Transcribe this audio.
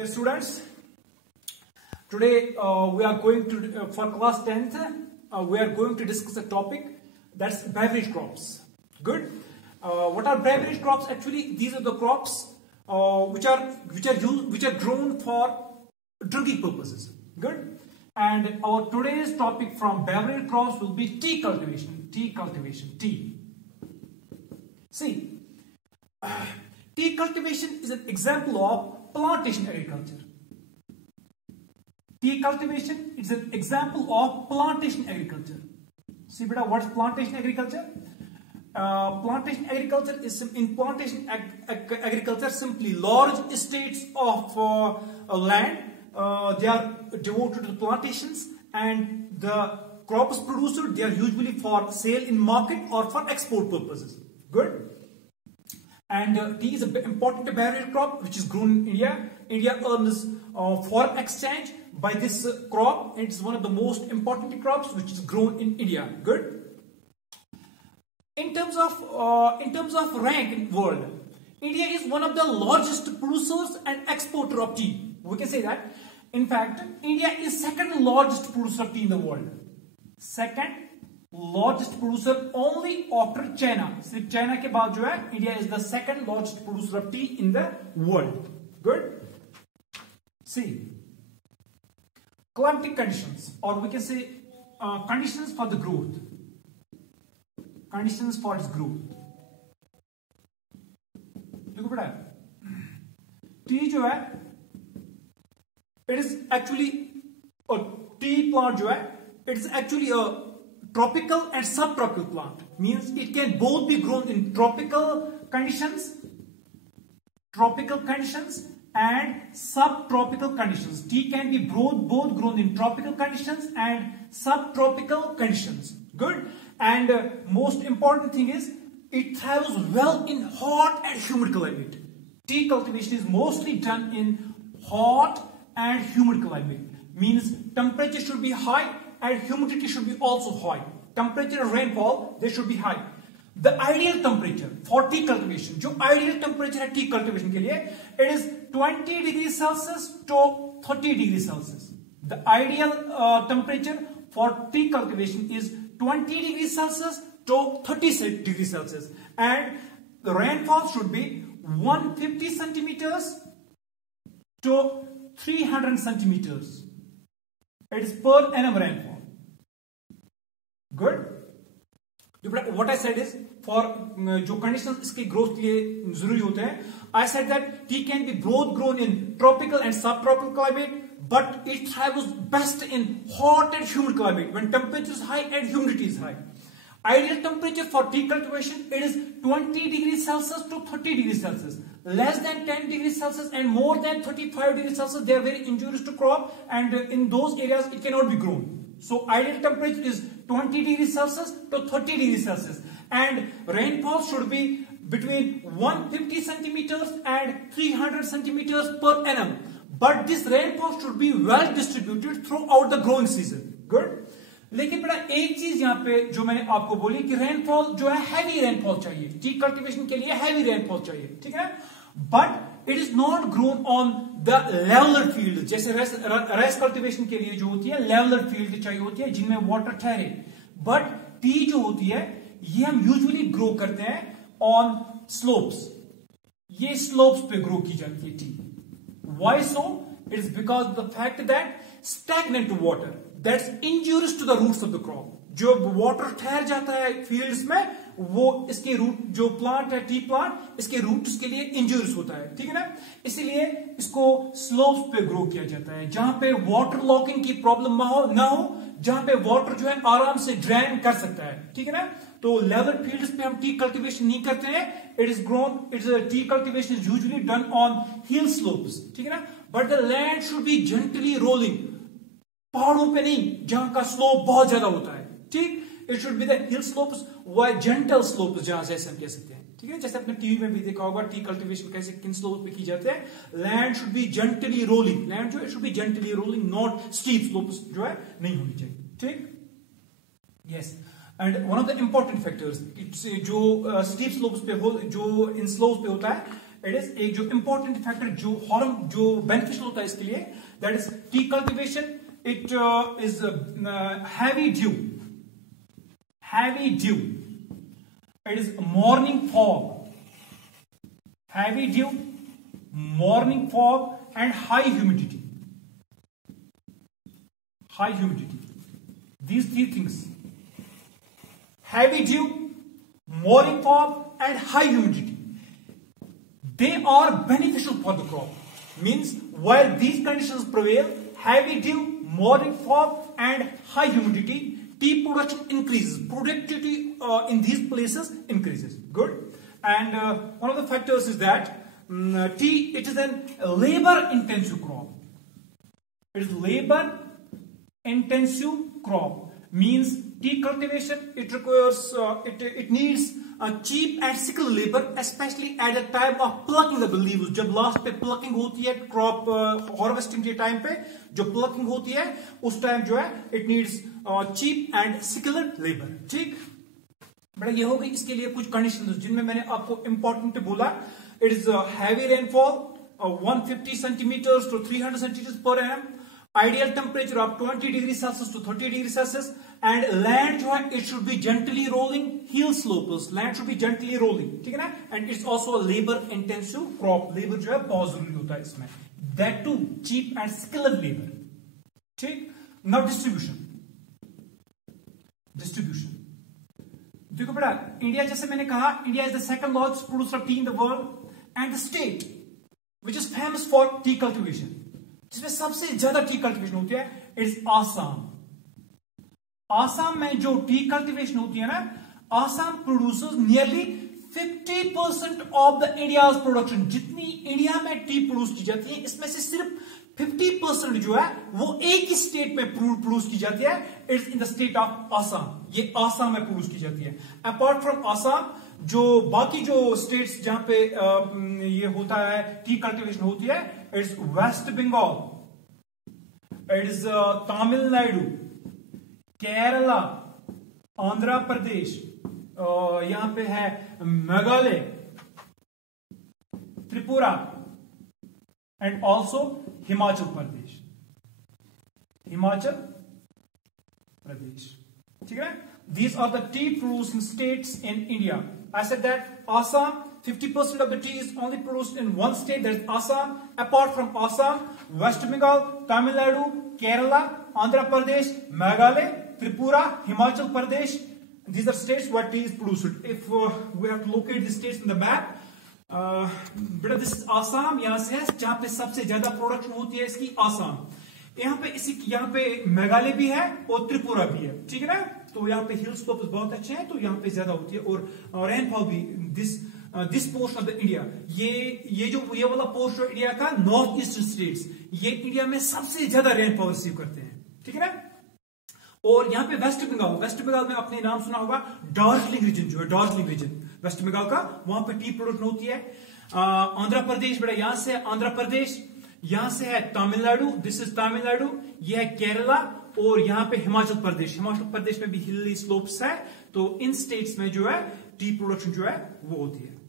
Dear students, today we are going to, for class 10th, we are going to discuss a topic that's beverage crops. Good. What are beverage crops? Actually, these are the crops which are grown for drinking purposes. Good. And our today's topic from beverage crops will be tea cultivation. Tea. See, tea cultivation is an example of plantation agriculture. Tea cultivation is an example of plantation agriculture. See, beta, what's plantation agriculture? Plantation agriculture is agriculture simply large estates of land. They are devoted to plantations, and the crops produced, they are usually for sale in market or for export purposes. Good. And tea is an important beverage crop which is grown in India. India earns foreign exchange by this crop. It is one of the most important crops which is grown in India. Good. In terms of rank in world, India is one of the largest producers and exporter of tea. We can say that. In fact, India is second largest producer of tea in the world. Second largest producer only after China. सिर्फ China के बाद जो है, India is the second largest producer of tea in the world. Good. See, climatic conditions, or we can say conditions for the growth. Conditions for its growth. देखो बेटा, टी जो है, it is actually a tea plant जो है, it is actually a tropical and subtropical plant. Means it can both be grown in tropical conditions and subtropical conditions. Tea can be both grown in tropical conditions and subtropical conditions. Good. And most important thing is it thrives well in hot and humid climate. Tea cultivation is mostly done in hot and humid climate. Means temperature should be high and humidity should be also high. Temperature and rainfall, they should be high. The ideal temperature for tea cultivation, जो ideal temperature है tea cultivation के लिए, it is 20 degrees Celsius to 30 degrees Celsius. The ideal temperature for tea cultivation is 20 degrees Celsius to 30 degrees Celsius. And the rainfall should be 150 centimeters to 300 centimeters. It is per annum rainfall. Good. What I said is for जो conditions इसके growth के लिए जरूरी होते हैं, I said that tea can be both grown in tropical and subtropical climate, but it thrives best in hot and humid climate when temperature is high and humidity is high. Ideal temperature for tea cultivation, it is 20 degrees Celsius to 30 degrees Celsius. Less than 10 degrees Celsius and more than 35 degrees Celsius, they are very injurious to crop, and in those areas it cannot be grown. So ideal temperature is 20 degrees Celsius to 30 degrees Celsius, and rainfall should be between 150 centimeters and 300 centimeters per annum. But this rainfall should be well distributed throughout the growing season. Good. लेकिन बेटा एक चीज यहाँ पे जो मैंने आपको बोली कि रेनफॉल जो है हैवी रेनफॉल चाहिए, टी कल्टीवेशन के लिए हैवी रेनफॉल चाहिए, ठीक है. But it is not grown on the leveller field. जैसे राइस कल्टीवेशन के लिए जो होती है लेवलर फील्ड चाहिए होती है जिनमें वाटर ठहरे. बट टी जो होती है ये हम यूजुअली ग्रो करते हैं ऑन स्लोप्स. ये स्लोप्स पे ग्रो की जाती है T. Why so? It is because the fact that stagnant water that's injurious to the roots of the crop. जो वाटर ठहर जाता है फील्ड्स में, वो इसके रूट जो प्लांट है टी प्लांट, इसके रूट्स के लिए इंजूरियस होता है, ठीक है ना. इसीलिए इसको स्लोप्स पे ग्रो किया जाता है जहां पे वाटर लॉकिंग की प्रॉब्लम ना हो, जहां पे वाटर जो है आराम से ड्रेन कर सकता है, ठीक है ना. तो लेवल फील्ड्स पे हम टी कल्टीवेशन नहीं करते हैं. T cultivation is usually done on हिल स्लोप्स, ठीक है ना. But the land should be gently rolling. पहाड़ों पे नहीं जहां का स्लोप बहुत ज्यादा होता है, ठीक. इट शुड बी द हिल स्लोप्स व जेंटल स्लोप्स, जहां जैसे हम कह सकते हैं, ठीक है. जैसे आपने टीवी में भी देखा होगा टी कल्टीवेशन कैसे किन स्लोप पे की जाते हैं. Land should be gently rolling. Land जो should be gently rolling, not steep slopes जो है नहीं होनी चाहिए, ठीक. Yes. And one of the important factors जो स्टीप स्लोप्स पे जो इन स्लोप्स पे होता है, इट इज एक जो इंपॉर्टेंट फैक्टर जो हार्म जो बेनिफिशियल होता है इसके लिए, that is T cultivation. It is heavy due. It is morning fog. Heavy dew, morning fog, and high humidity. These three things: heavy dew, morning fog, and high humidity. They are beneficial for the crop. Means while these conditions prevail, heavy dew, morning fog, and high humidity, tea production increases. Productivity in these places increases. Good. And one of the factors is that tea, it is a labor-intensive crop. It is labor-intensive crop. Means tea cultivation, it requires, it needs cheap and skilled labor, especially at the time of plucking of the leaves. जब लास्ट पे plucking होती है crop harvesting के टाइम पे जो plucking होती है उस टाइम जो है it needs cheap and skilled labor. ठीक बेटा, ये हो गई इसके लिए कुछ कंडीशंस जिनमें मैंने आपको इंपॉर्टेंट बोला. It is heavy rainfall 150 centimetres to 300 centimetres per annum. Ideal temperature of 20 degree Celsius to 30 degree Celsius. And land जो है it should be gently rolling. Hill slopers land should be gently rolling. ठीक है ना. And it's also labour intensive crop. Labour जो है बहुत जरूरी होता है इसमें. That too cheap and skilled labour. ठीक. नाउ डिस्ट्रीब्यूशन देखो बेटा, इंडिया जैसे मैंने कहा, India is the second largest producer of T in the world and the state which is famous for T cultivation, जिसमें सबसे ज्यादा टी कल्टिवेशन होती है, इट इज आसाम. आसाम में जो टी कल्टिवेशन होती है ना, Assam producers nearly 50% of the India's production. जितनी इंडिया में टी प्रोड्यूस की जाती है इसमें से सिर्फ 50% जो है वो एक ही स्टेट में प्रोड्यूस की जाती है. It's in the state of Assam. ये आसाम में प्रोड्यूस की जाती है. अपार्ट फ्रॉम आसाम जो बाकी जो स्टेट्स जहां पे ये होता है टी कल्टिवेशन होती है, it's West Bengal, it is Tamil Nadu, Kerala, Andhra Pradesh, यहां पे है मेघालय, त्रिपुरा एंड ऑल्सो हिमाचल प्रदेश. ठीक है. These are the tea producing states in India. I said that Assam, 50% of the tea is only produced in one state, that is Assam. Apart from Assam, West Bengal, Tamil Nadu, Kerala, Andhra Pradesh, Meghalaya, Tripura, Himachal Pradesh. These are states where tea is produced. If we have to locate the states in the map, बेटा दिस आसाम यहां से है जहां पे सबसे ज्यादा प्रोडक्शन होती है इसकी. आसाम यहाँ पे मेघालय भी है और त्रिपुरा भी है. ठीक है ना. तो यहाँ पे हिल स्लोप्स बहुत अच्छे हैं तो यहाँ पे ज्यादा होती है. और रेनफॉल भी this portion of the India, ये वाला पोर्शन ऑफ इंडिया का नॉर्थ ईस्टर्न स्टेट्स, ये इंडिया में सबसे ज्यादा रेनफॉल रिसीव करते हैं. ठीक है ना. और यहाँ पे वेस्ट बंगाल में आपने नाम सुना होगा, दार्जिलिंग रीजन जो है, दार्जिलिंग रीजन वेस्ट बंगाल का, वहां पे टी प्रोडक्शन होती है. आंध्र प्रदेश बेटा यहां से आंध्र प्रदेश, यहां से है तमिलनाडु, दिस इज तमिलनाडु, यह है केरला, और यहां पे हिमाचल प्रदेश में भी हिली स्लोप्स है. तो इन स्टेट्स में जो है टी प्रोडक्शन जो है वो होती है.